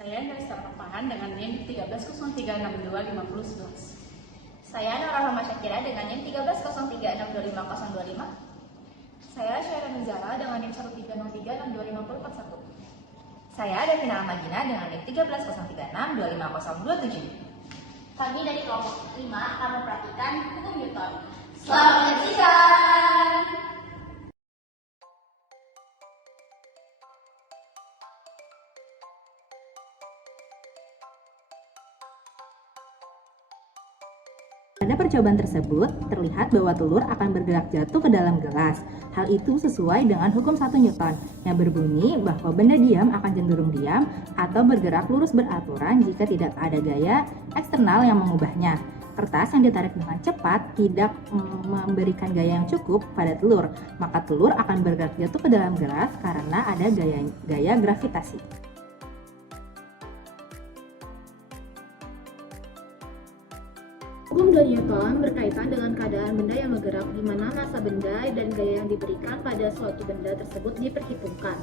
Saya Gaisar Pahan dengan NIM 1303625011. Saya Nora Rahma Syakira dengan NIM 1303625025. Saya Syaira Nizara dengan NIM 1303625041. Saya Devina Ahmadina dengan NIM 1303625027. Kami dari kelompok 5 akan mempraktikkan hukum Newton. Selamat menyaksikan! Pada percobaan tersebut, terlihat bahwa telur akan bergerak jatuh ke dalam gelas. Hal itu sesuai dengan hukum 1 Newton yang berbunyi bahwa benda diam akan cenderung diam atau bergerak lurus beraturan jika tidak ada gaya eksternal yang mengubahnya. Kertas yang ditarik dengan cepat tidak memberikan gaya yang cukup pada telur, maka telur akan bergerak jatuh ke dalam gelas karena ada gaya gravitasi. Hukum 2 Newton berkaitan dengan keadaan benda yang bergerak di mana massa benda dan gaya yang diberikan pada suatu benda tersebut diperhitungkan.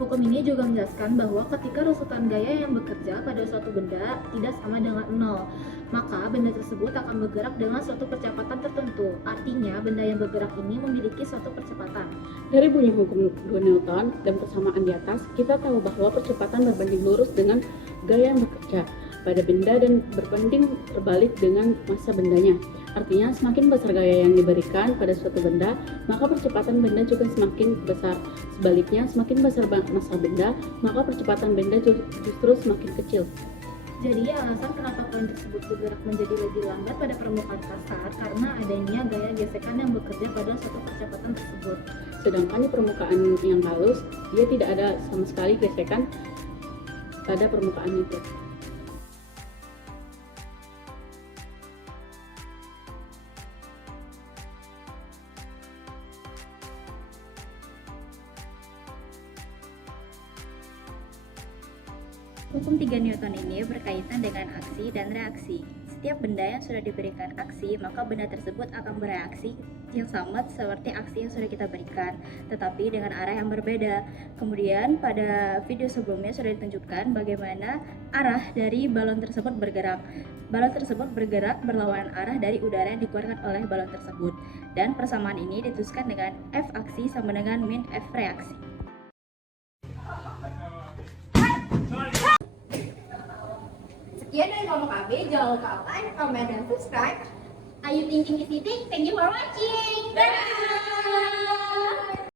Hukum ini juga menjelaskan bahwa ketika rusutan gaya yang bekerja pada suatu benda tidak sama dengan 0, maka benda tersebut akan bergerak dengan suatu percepatan tertentu. Artinya, benda yang bergerak ini memiliki suatu percepatan. Dari bunyi hukum 2 Newton dan persamaan di atas, kita tahu bahwa percepatan berbanding lurus dengan gaya yang bekerja pada benda dan berbanding terbalik dengan massa bendanya. Artinya, semakin besar gaya yang diberikan pada suatu benda, maka percepatan benda juga semakin besar. Sebaliknya, semakin besar massa benda, maka percepatan benda justru semakin kecil. Jadi, alasan kenapa koin tersebut bergerak menjadi lebih lambat pada permukaan kasar karena adanya gaya gesekan yang bekerja pada suatu percepatan tersebut. Sedangkan di permukaan yang halus, dia tidak ada sama sekali gesekan pada permukaan itu. Hukum 3 Newton ini berkaitan dengan aksi dan reaksi. Setiap benda yang sudah diberikan aksi, maka benda tersebut akan bereaksi yang sama seperti aksi yang sudah kita berikan, tetapi dengan arah yang berbeda. Kemudian pada video sebelumnya sudah ditunjukkan bagaimana arah dari balon tersebut bergerak. Balon tersebut bergerak berlawanan arah dari udara yang dikeluarkan oleh balon tersebut. Dan persamaan ini dituliskan dengan F aksi sama dengan min F reaksi. Sekian dari kelompok AB, jangan lupa like, comment, dan subscribe. Are you thinking is eating? Thank you for watching. Bye!